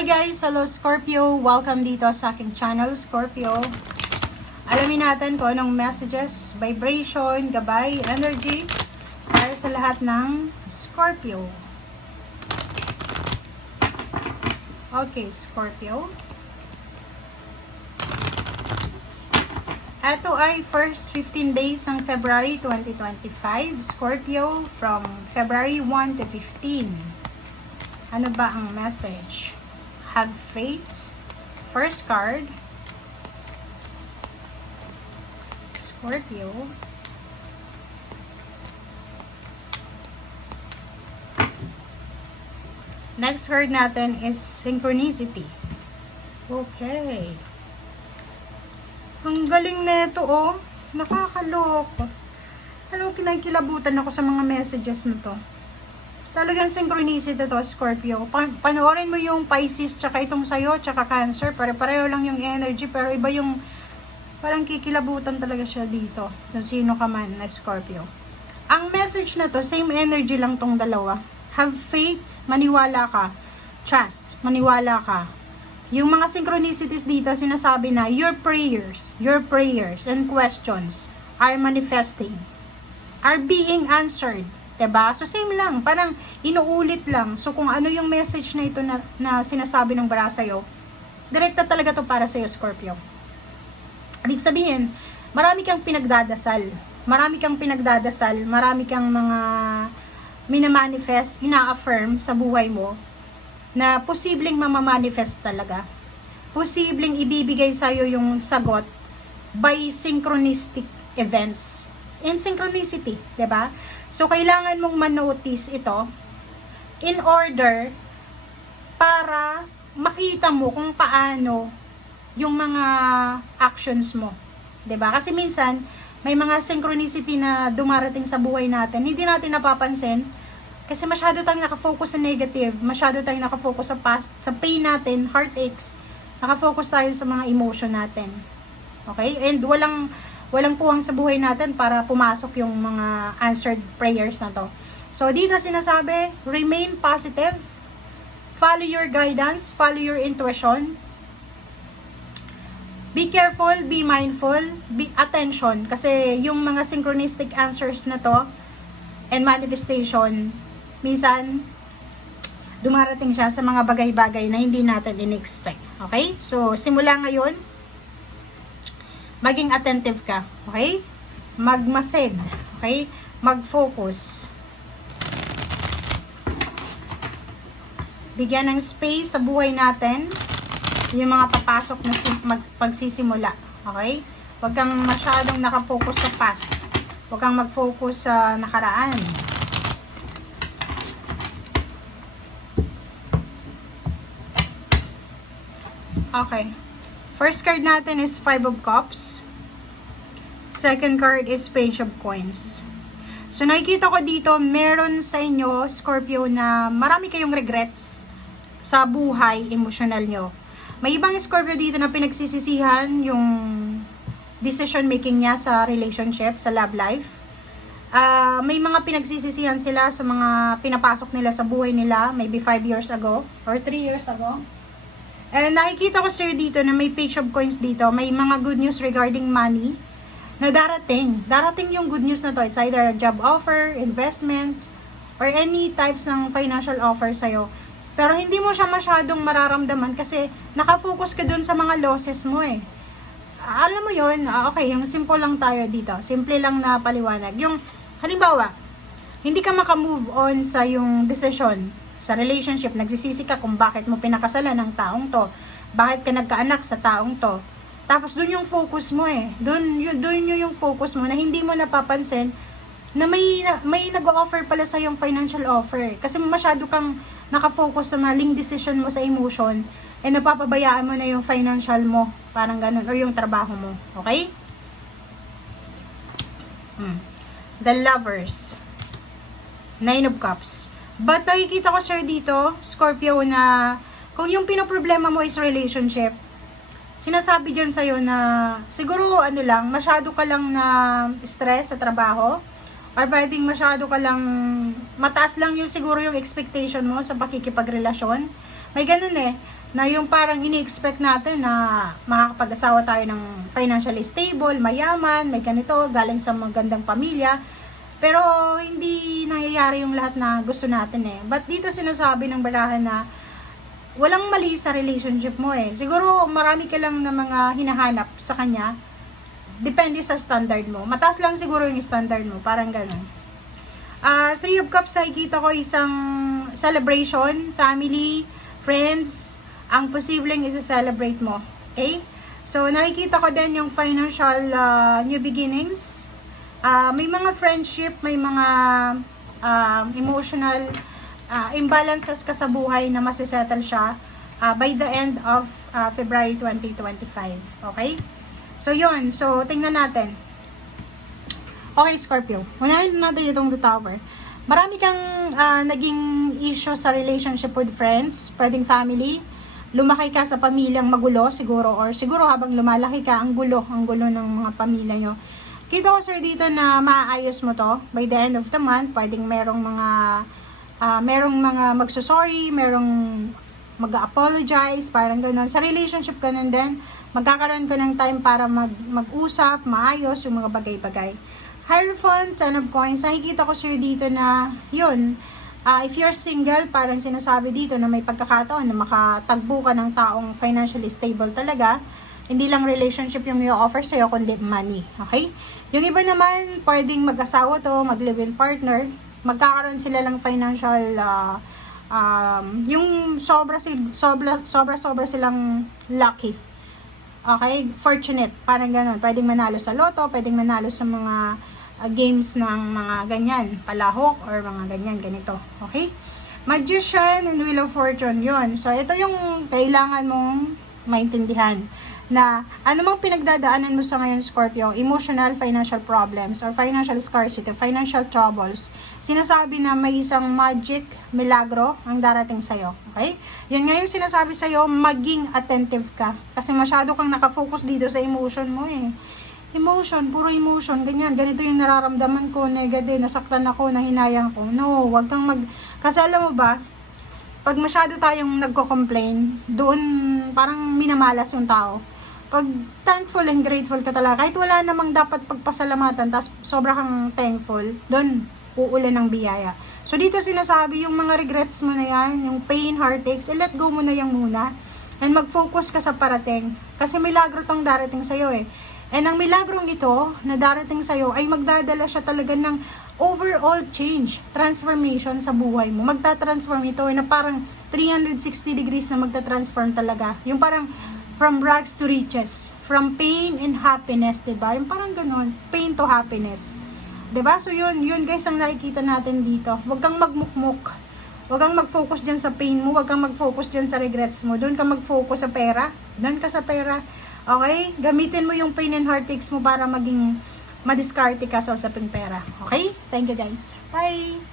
Hi guys! Hello Scorpio! Welcome dito sa aking channel, Scorpio. Alamin natin kung anong messages, vibration, gabay, energy para sa lahat ng Scorpio. Okay, Scorpio. Ito ay first 15 days ng February 2025, Scorpio, from February 1 to 15. Ano ba ang message? Have faith. First card. Scorpio. Next card natin is synchronicity. Okay. Ang galing nito, oh. Nakakaloko. Alam mo, kinakilabutan ako sa mga messages na to. Talagang synchronicity to, Scorpio. Panoorin mo yung Pisces, tsaka itong sayo, tsaka Cancer. Pare-pareho lang yung energy, pero iba yung parang kikilabutan talaga siya dito. Kung sino ka man na Scorpio. Ang message na to, same energy lang tong dalawa. Have faith, maniwala ka. Trust, maniwala ka. Yung mga synchronicities dito, sinasabi na your prayers and questions are manifesting, are being answered. Diba? So same lang, parang inuulit lang. So kung ano yung message na ito na sinasabi ng bara sa'yo, direkta talaga to para sa'yo, Scorpio. Ibig sabihin, marami kang pinagdadasal, marami kang mga minamanifest, ina-affirm sa buhay mo, na posibleng mamamanifest talaga. Posibleng ibibigay sa'yo yung sagot by synchronistic events. In synchronicity, diba? So, kailangan mong manotice ito in order para makita mo kung paano yung mga actions mo. Diba? Kasi minsan, may mga synchronicity na dumarating sa buhay natin, hindi natin napapansin. Kasi masyado tayong nakafocus sa negative, masyado tayong nakafocus sa past, sa pain natin, heartaches, nakafocus tayo sa mga emotion natin. Okay? And walang puwang sa buhay natin para pumasok yung mga answered prayers na to. So, dito sinasabi, remain positive, follow your guidance, follow your intuition, be careful, be mindful, be attention, kasi yung mga synchronistic answers na to, and manifestation, minsan, dumarating siya sa mga bagay-bagay na hindi natin in-expect. Okay? So, simula ngayon, maging attentive ka. Okay? Magmased. Okay? Mag-focus. Bigyan ng space sa buhay natin yung mga papasok na pagsisimula. Okay? Huwag kang masyadong nakafocus sa past. Huwag kang mag-focus sa nakaraan. Okay. First card natin is 5 of Cups. Second card is Page of Coins. So, nakikita ko dito, meron sa inyo, Scorpio, na marami kayong regrets sa buhay, emotional nyo. May ibang Scorpio dito na pinagsisisihan yung decision making niya sa relationship, sa love life. May mga pinagsisisihan sila sa mga pinapasok nila sa buhay nila, maybe 5 years ago, or 3 years ago. And nakikita ko sir dito na may Page of Coins dito, may mga good news regarding money na darating. Darating yung good news na to. It's either a job offer, investment, or any types ng financial offer sa'yo. Pero hindi mo siya masyadong mararamdaman kasi nakafocus ka dun sa mga losses mo eh. Alam mo yun, okay, yung simple lang tayo dito. Simple lang na paliwanag. Yung, halimbawa, hindi ka makamove on sa yung decision sa relationship, nagsisisi ka kung bakit mo pinakasalan ng taong to, bakit ka nagkaanak sa taong to. Tapos dun yung focus mo eh. Dun yung focus mo na hindi mo napapansin na may nag-offer pala sa yung financial offer. Kasi masyado kang nakafocus sa maling decision mo sa emotion and napapabayaan mo na yung financial mo. Parang ganun. Or yung trabaho mo. Okay? The Lovers. 9 of Cups. But nakikita ko sir dito, Scorpio, na kung yung pinoproblema mo is relationship, sinasabi dyan sa'yo na siguro masyado ka lang na stress sa trabaho, or pwedeng masyado ka lang, mataas lang yung siguro yung expectation mo sa pakikipagrelasyon. May ganun eh. na yung parang ini-expect natin na makakapag-asawa tayo ng financially stable, mayaman, may ganito, galing sa magandang pamilya. Pero hindi nangyayari yung lahat na gusto natin eh. But dito sinasabi ng barahan na walang mali sa relationship mo eh. Siguro marami ka lang na mga hinahanap sa kanya. Depende sa standard mo. Mataas lang siguro yung standard mo. Parang ganun. Three of Cups, nakikita ko isang celebration, family, friends, ang posibleng isa-celebrate mo. Okay? So, nakikita ko din yung financial new beginnings. May mga friendship, may mga emotional imbalances ka sa buhay na masisettle siya by the end of February 2025. Okay? So, yun. So, tingnan natin. Okay, Scorpio. Unahin natin itong The Tower. Marami kang naging issue sa relationship with friends, pwedeng family. Lumaki ka sa pamilyang magulo siguro, or siguro habang lumalaki ka, ang gulo ng mga pamilya nyo. Kita ko sir dito na maayos mo to by the end of the month. Pwedeng merong mga magsasorry, merong mag-apologize, parang gano'n. Sa relationship ganun din, magkakaroon ka ng time para mag-usap, maayos yung mga bagay-bagay. Hierophant, Ten of Coins, nakikita ko sir dito na yun, if you're single, parang sinasabi dito na may pagkakataon na makatagbo ka ng taong financially stable talaga. Hindi lang relationship yung i-offer sa'yo, kundi money. Okay? Yung iba naman, pwedeng mag-asawa to, mag-live-in partner. Magkakaroon sila lang financial, yung sobra silang lucky. Okay? Fortunate. Parang ganun. Pwedeng manalo sa loto, pwedeng manalo sa mga games ng mga ganyan, palahok or mga ganyan, ganito. Okay? Magician and Wheel of Fortune, yun. So, ito yung kailangan mong maintindihan na anumang pinagdadaanan mo sa ngayon, Scorpio, emotional, financial problems, or financial scarcity, financial troubles, sinasabi na may isang magic, milagro ang darating sa'yo. Okay? Yan nga yung sinasabi sa'yo, maging attentive ka. Kasi masyado kang nakafocus dito sa emotion mo eh. Emotion, puro emotion, ganyan. Ganito yung nararamdaman ko, negative, nasaktan ako, nahinayang ko. No, wag kang kasi alam mo ba, pag masyado tayong nagko-complain, doon parang minamalas yung tao. Pag thankful and grateful ka talaga, kahit wala namang dapat pagpasalamatan, tapos sobra kang thankful, doon uulan ng biyaya. So dito sinasabi, yung mga regrets mo na yan, yung pain, heartaches, let go mo na yan muna. And mag-focus ka sa parating. Kasi milagro tong darating sa'yo eh. And ang milagrong ito na darating sa'yo ay magdadala siya talaga ng overall change, transformation sa buhay mo. Magta-transform ito na parang 360 degrees na magta-transform talaga. Yung parang from rags to riches, from pain and happiness, diba? Yung parang ganun, pain to happiness. Diba? So yun guys ang nakikita natin dito. Huwag kang magmukmuk. Huwag kang mag-focus dyan sa pain mo, huwag kang mag-focus dyan sa regrets mo. Doon ka mag-focus sa pera. Doon ka sa pera. Okay? Gamitin mo yung pain and heartaches mo para maging madiskarte ka sa usaping pera. Okay? Thank you guys. Bye!